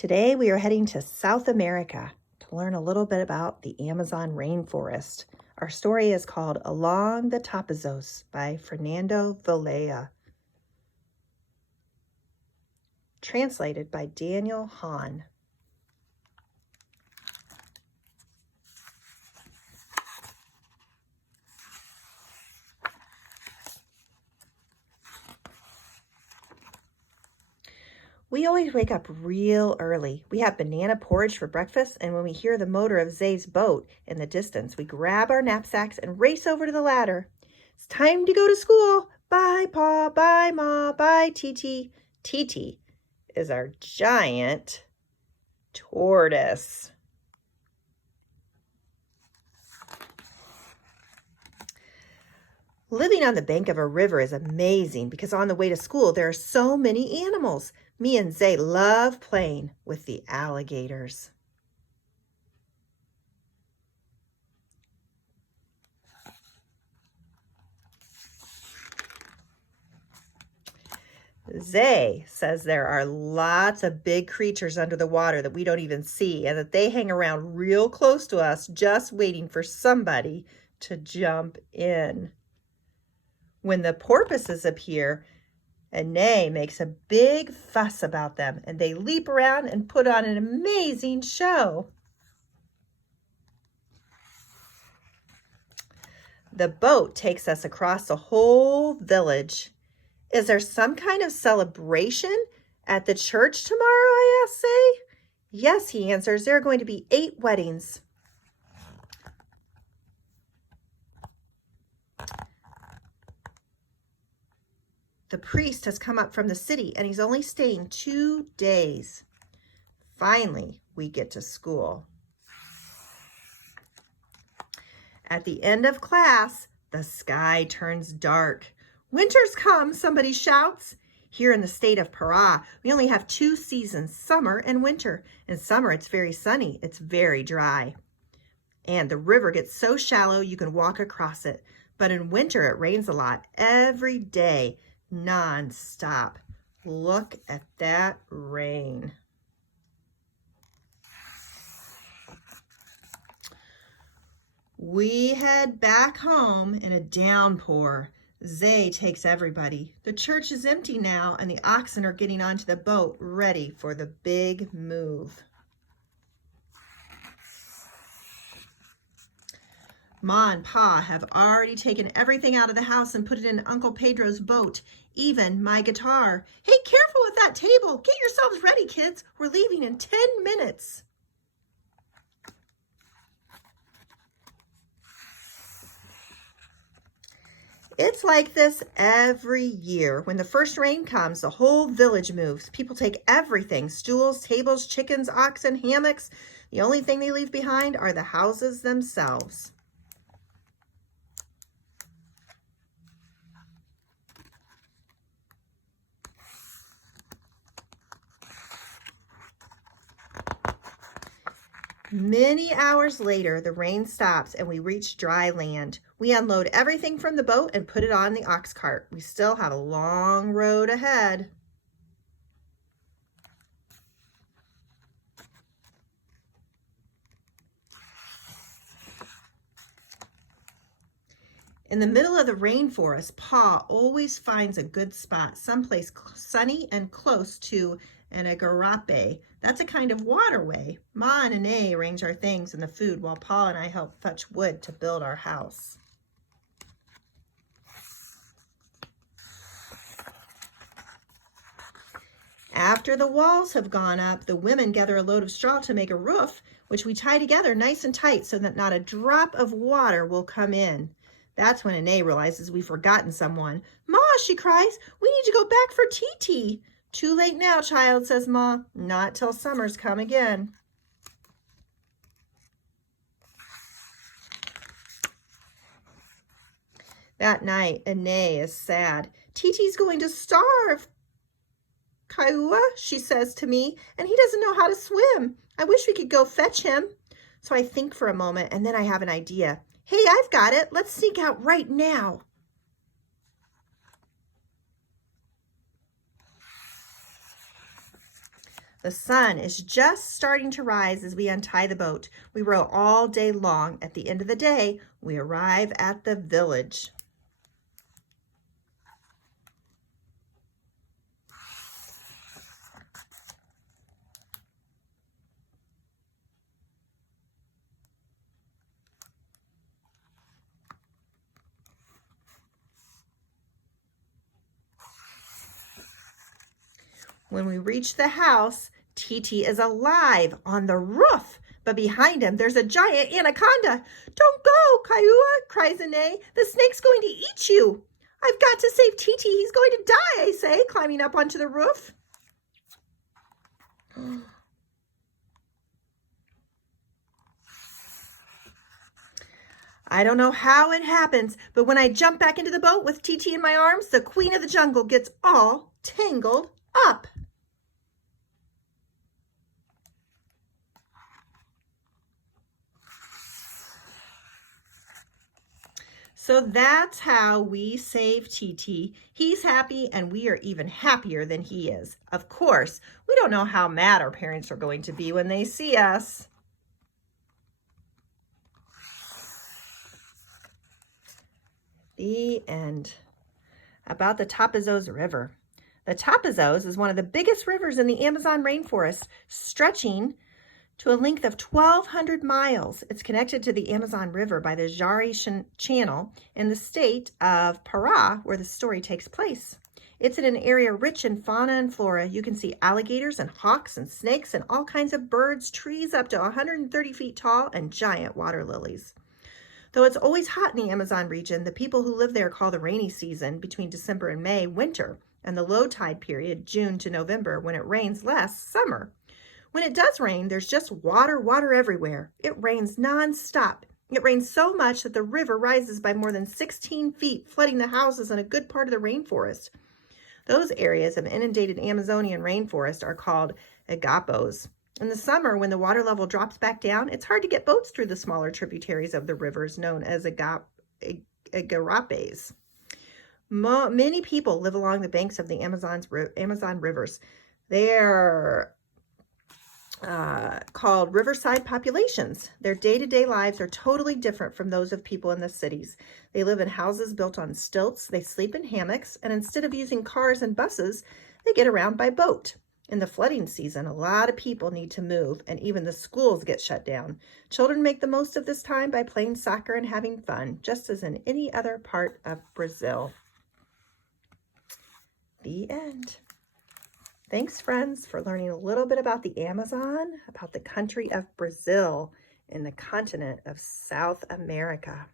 Today we are heading to South America to learn a little bit about the Amazon rainforest. Our story is called Along the Tapajos by Fernando Villela. Translated by Daniel Hahn. We always wake up real early. We have banana porridge for breakfast, and when we hear the motor of Zay's boat in the distance, we grab our knapsacks and race over to the ladder. It's time to go to school. Bye, Pa. Bye, Ma. Bye, Titi. Titi is our giant tortoise. Living on the bank of a river is amazing because on the way to school, there are so many animals. Me and Zay love playing with the alligators. Zay says there are lots of big creatures under the water that we don't even see and that they hang around real close to us just waiting for somebody to jump in. When the porpoises appear, Anae makes a big fuss about them, and they leap around and put on an amazing show. The boat takes us across the whole village. Is there some kind of celebration at the church tomorrow, I ask Zay. Yes, he answers, there are going to be 8 weddings. The priest has come up from the city and he's only staying 2 days. Finally, we get to school. At the end of class, the sky turns dark. Winter's come, somebody shouts. Here in the state of Pará, we only have 2 seasons, summer and winter. In summer, it's very sunny. It's very dry. And the river gets so shallow you can walk across it. But in winter, it rains a lot every day. Non-stop. Look at that rain. We head back home in a downpour. Zay takes everybody. The church is empty now, and the oxen are getting onto the boat, ready for the big move. Ma and Pa have already taken everything out of the house and put it in Uncle Pedro's boat, even my guitar. Hey, careful with that table. Get yourselves ready, kids. We're leaving in 10 minutes. It's like this every year. When the first rain comes, the whole village moves. People take everything, stools, tables, chickens, oxen, hammocks. The only thing they leave behind are the houses themselves. Many hours later, the rain stops and we reach dry land. We unload everything from the boat and put it on the ox cart. We still have a long road ahead. In the middle of the rainforest, Pa always finds a good spot, someplace sunny and close to an agarape. That's a kind of waterway. Ma and Anae arrange our things and the food while Pa and I help fetch wood to build our house. After the walls have gone up, the women gather a load of straw to make a roof, which we tie together nice and tight so that not a drop of water will come in. That's when Anae realizes we've forgotten someone. Ma, she cries, we need to go back for Titi. Too late now, child, says Ma. Not till summer's come again. That night, Anae is sad. Titi's going to starve. Kaua, she says to me, and he doesn't know how to swim. I wish we could go fetch him. So I think for a moment, and then I have an idea. Hey, I've got it. Let's sneak out right now. The sun is just starting to rise as we untie the boat. We row all day long. At the end of the day, we arrive at the village. When we reach the house, Titi is alive on the roof, but behind him there's a giant anaconda. "Don't go, Kaiua," cries Ine. "The snake's going to eat you." "I've got to save Titi. He's going to die," I say, climbing up onto the roof. I don't know how it happens, but when I jump back into the boat with Titi in my arms, the queen of the jungle gets all tangled up. So that's how we save Titi. He's happy and we are even happier than he is. Of course, we don't know how mad our parents are going to be when they see us. The end. About the Tapajós River. The Tapajós is one of the biggest rivers in the Amazon rainforest, stretching to a length of 1,200 miles. It's connected to the Amazon River by the Jari Channel in the state of Pará, where the story takes place. It's in an area rich in fauna and flora. You can see alligators and hawks and snakes and all kinds of birds, trees up to 130 feet tall, and giant water lilies. Though it's always hot in the Amazon region, the people who live there call the rainy season between December and May winter, and the low tide period, June to November, when it rains less, summer. When it does rain, there's just water everywhere. It rains nonstop. It rains so much that the river rises by more than 16 feet, flooding the houses in a good part of the rainforest. Those areas of inundated Amazonian rainforest are called igapós. In the summer, when the water level drops back down, it's hard to get boats through the smaller tributaries of the rivers known as igarapés. Many people live along the banks of the Amazon rivers. They're called riverside populations. Their day-to-day lives are totally different from those of people in the cities. They live in houses built on stilts, they sleep in hammocks, and instead of using cars and buses, they get around by boat. In the flooding season, a lot of people need to move, and even the schools get shut down. Children make the most of this time by playing soccer and having fun, just as in any other part of Brazil. The end. Thanks, friends, for learning a little bit about the Amazon, about the country of Brazil in the continent of South America.